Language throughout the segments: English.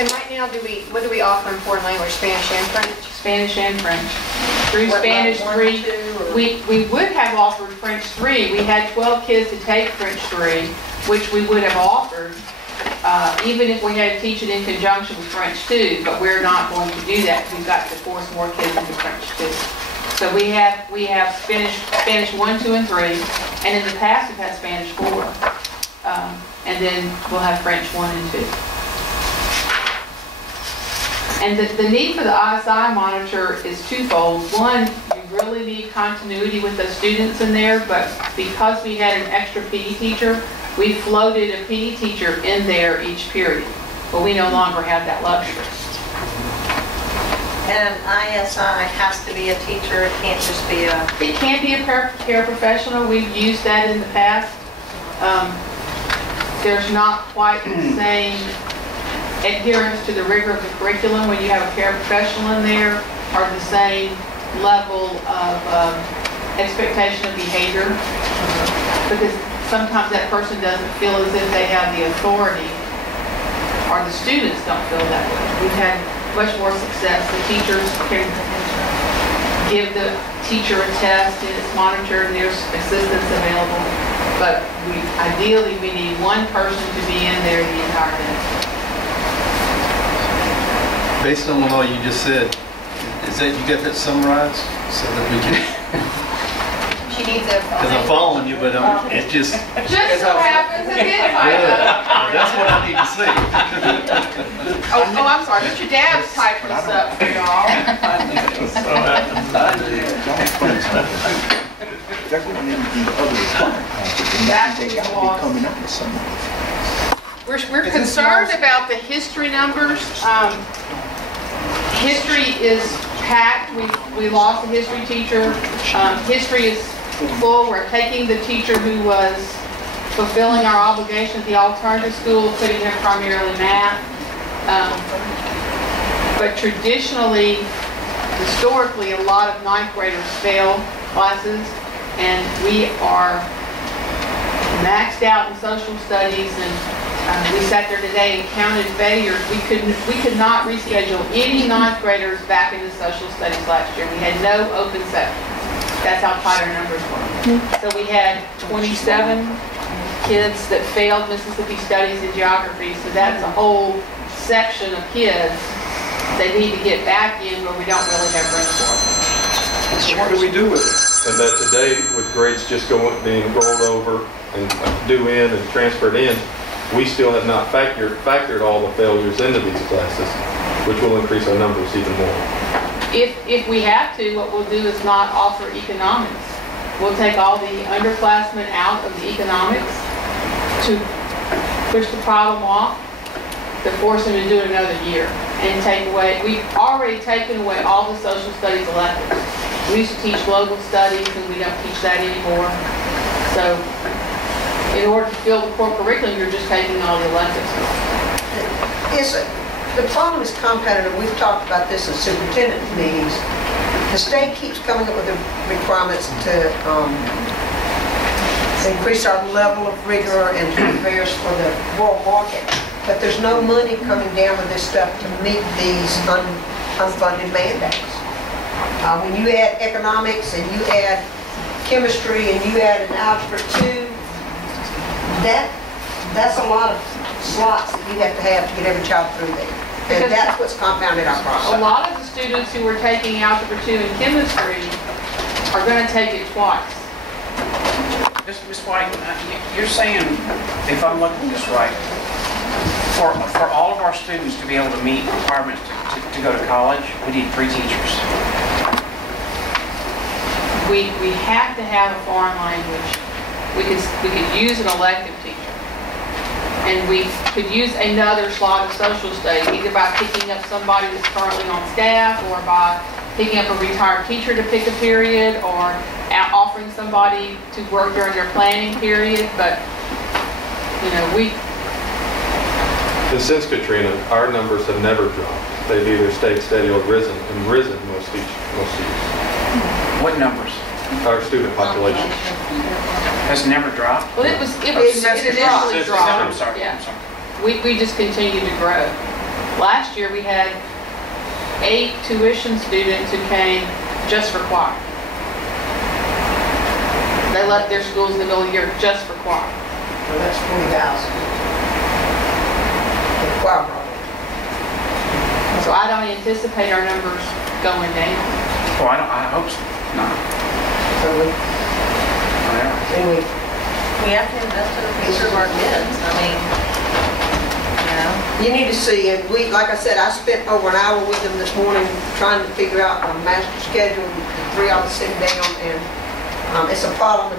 And right now, what do we offer in foreign language? Spanish and French? Spanish and French. Through What, Spanish like 3, 1, 2, or- we would have offered French 3. We had 12 kids to take French 3, which we would have offered, even if we had to teach it in conjunction with French 2, but we're not going to do that. We've got to force more kids into French 2. So we have Spanish 1, 2, and 3, and in the past we've had Spanish 4. And then we'll have French 1 and 2. And the need for the ISI monitor is twofold. One, you really need continuity with the students in there, but because we had an extra PE teacher, we floated a PE teacher in there each period. But we no longer have that luxury. And ISI has to be a teacher, it can't just be a... It can be a paraprofessional. We've used that in the past. There's not quite the same adherence to the rigor of the curriculum when you have a paraprofessional in there, or the same level of expectation of behavior, because sometimes that person doesn't feel as if they have the authority, or the students don't feel that way. We've had much more success. The teachers can give the teacher a test and it's monitored and there's assistance available, but ideally we need one person to be in there the entire day. Based on all you just said, is that you got that summarized so that we can? She needs a... Because I'm following you, but it just. Just so happens it did That's what I need to see. Oh, I'm sorry, but your dad's typed this up for y'all. They're going into the other requirements, and that they got to be coming up with something. We're concerned about the history numbers. History is packed. We lost a history teacher. History is full. We're taking the teacher who was fulfilling our obligation at the alternative school, putting him primarily math. But traditionally, historically, a lot of ninth graders fail classes, and we are maxed out in social studies, and we sat there today and counted failures. We could not reschedule any ninth graders back into social studies last year. We had no open sections. That's how tight our numbers were. So we had 27 kids that failed Mississippi Studies and Geography. So that's a whole section of kids that need to get back in where we don't really have room for. So what do we do with it? And that today, with grades just being rolled over and due in and transferred in, we still have not factored all the failures into these classes, which will increase our numbers even more. If we have to, what we'll do is not offer economics. We'll take all the underclassmen out of the economics to push the problem off, to force them to do it another year, and take away, we've already taken away all the social studies electives. We used to teach global studies, and we don't teach that anymore. So in order to fill the core curriculum, you're just taking all the electives. The problem is compounded, and we've talked about this in superintendent meetings. The state keeps coming up with the requirements to increase our level of rigor and to prepare us for the world market. But there's no money coming down with this stuff to meet these unfunded mandates. When you add economics and you add chemistry and you add an algebra 2, that's a lot of slots that you have to get every child through there. And that's what's compounded our process. A lot of the students who were taking Algebra 2 and chemistry are going to take it twice. Ms. White, you're saying, if I'm looking at this right, for all of our students to be able to meet requirements to go to college, we need 3 teachers. We have to have a foreign language. We could use an elective teacher. And we could use another slot of social studies, either by picking up somebody that's currently on staff, or by picking up a retired teacher to pick a period, or offering somebody to work during their planning period. But, And since Katrina, our numbers have never dropped. They've either stayed steady or risen most years. What numbers? Our student population. Has never dropped? Well, it initially dropped. I'm sorry. Yeah. We just continue to grow. Last year, we had 8 tuition students who came just for choir. They left their schools in the middle of the year just for choir. Well, that's 40,000. The choir brought it. So I don't anticipate our numbers going down. Well, I hope so. No. So Whatever. anyway, We have to invest in the future of our kids. I mean, you know. you need to see, and we, like I said, I spent over an hour with them this morning trying to figure out a master schedule. The 3 of us sitting down, and it's a problem.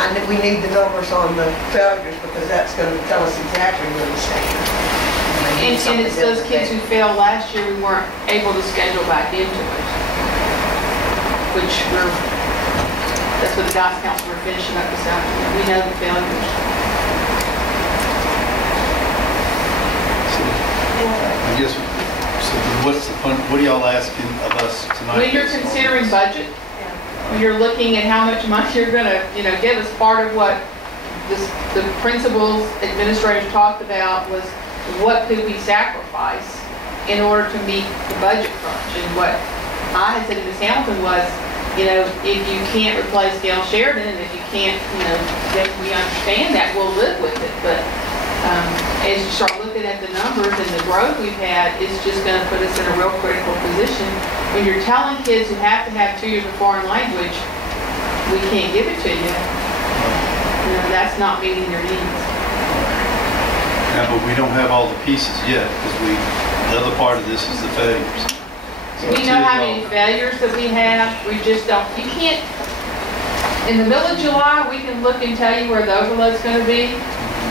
And we need the numbers on the failures because that's going to tell us exactly where we stand. And it's those kids who failed last year, we weren't able to schedule back into it. Which that's what the guidance council were finishing up this afternoon. We know the failures. So, I guess, so what's the point, what are y'all asking of us tonight? When you're considering budget, when you're looking at how much money you're gonna, give us, part of what the principals, administrators talked about was what could we sacrifice in order to meet the budget crunch. And what I had said to Ms. Hamilton was, if you can't replace Gail Sheridan, and if you can't, then we understand that, we'll live with it. But as you start looking at the numbers and the growth we've had, it's just going to put us in a real critical position. When you're telling kids who have to have 2 years of foreign language, we can't give it to you, that's not meeting their needs. Yeah, but we don't have all the pieces yet, because the other part of this is the failures. We know how many failures that we have. We just don't, you can't, in the middle of July, we can look and tell you where the overload's going to be,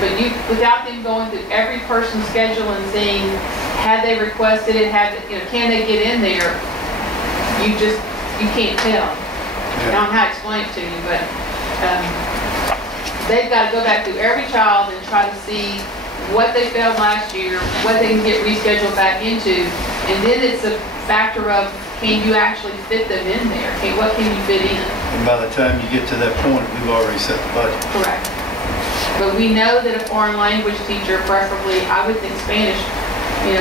but without them going through every person's schedule and seeing, had they requested it, can they get in there, you can't tell. I don't know how to explain it to you, but they've got to go back through every child and try to see what they failed last year, what they can get rescheduled back into, and then it's a factor of, can you actually fit them in there? What can you fit in? And by the time you get to that point, we've already set the budget. Correct. But we know that a foreign language teacher, preferably, I would think Spanish, we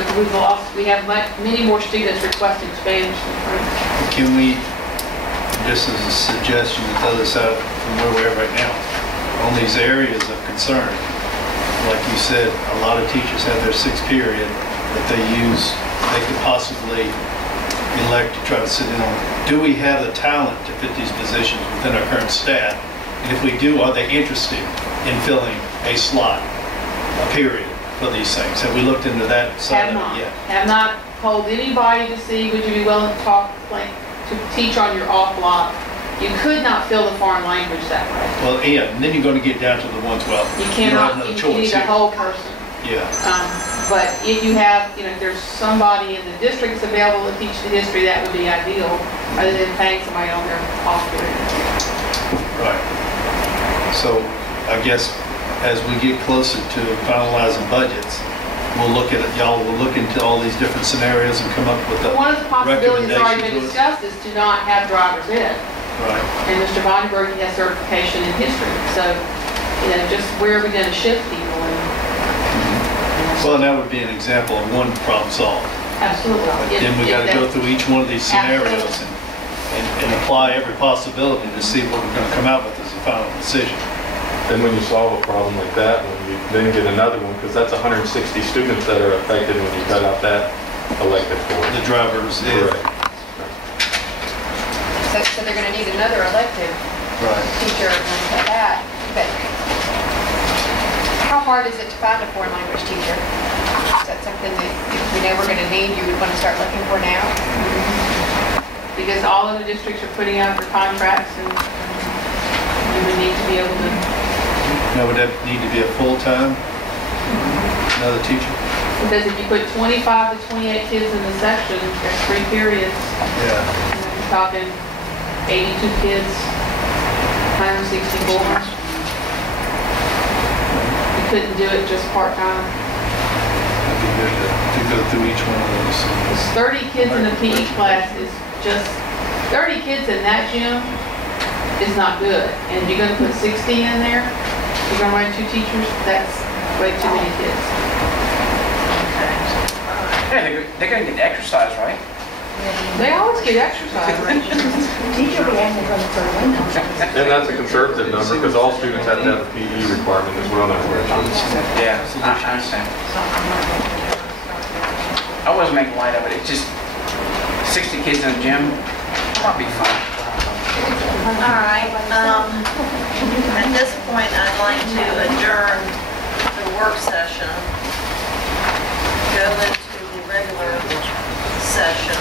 have many more students requesting Spanish than French. Can we, just as a suggestion to throw this out from where we're at right now, on these areas of concern, like you said, a lot of teachers have their 6th period that they could possibly elect to try to sit in on. Do we have the talent to fit these positions within our current staff? And if we do, are they interested in filling a slot, a period for these things? Have we looked into that side of it yet? Have not polled anybody to see, would you be willing to teach on your off block? You could not fill the foreign language that way. Well, yeah, and then you're going to get down to the ones, well, You you don't have cannot, another you choice need a here. whole person. Yeah. But if you have, if there's somebody in the district that's available to teach the history, that would be ideal, other than paying somebody on their off period. Right. So I guess as we get closer to finalizing budgets, we'll look at it, y'all will look into all these different scenarios and come up with a One of the possibilities that's already been recommendation to us. discussed is to not have driver's ed. Right. And Mr. Bondenberg has certification in history, so, just where are we gonna shift people? Well, and that would be an example of one problem solved. Absolutely. But then we got to go through each one of these scenarios and apply every possibility to see what we're going to come out with as a final decision. And when you solve a problem like that, when you then get another one, because that's 160 students that are affected when you cut out that elective course. The drivers, Correct. So they're gonna need another elective right. teacher for that. But how hard is it to find a foreign language teacher? Is that something that if we know we're gonna need, you would want to start looking for now? Because all of the districts are putting out their contracts, and you would need to be able to. Now, would that need to be a full-time, another teacher? Because if you put 25 to 28 kids in the section, there's 3 periods. Yeah. You're talking 82 kids, 164. You couldn't do it just part-time. That'd be good to go through each one of those. It's 30 kids in a PE class is just, 30 kids in that gym is not good. And if you're gonna put 60 in there, you're gonna run 2 teachers, that's way too many kids. Yeah, they're gonna get exercise, right? They always get exercise. And that's a conservative number, because all students have to have a PE requirement as well now. Yeah, I understand. I wasn't making light of it, it's just 60 kids in a gym, might be fun. All right, at this point, I'd like to adjourn the work session, go into the regular session.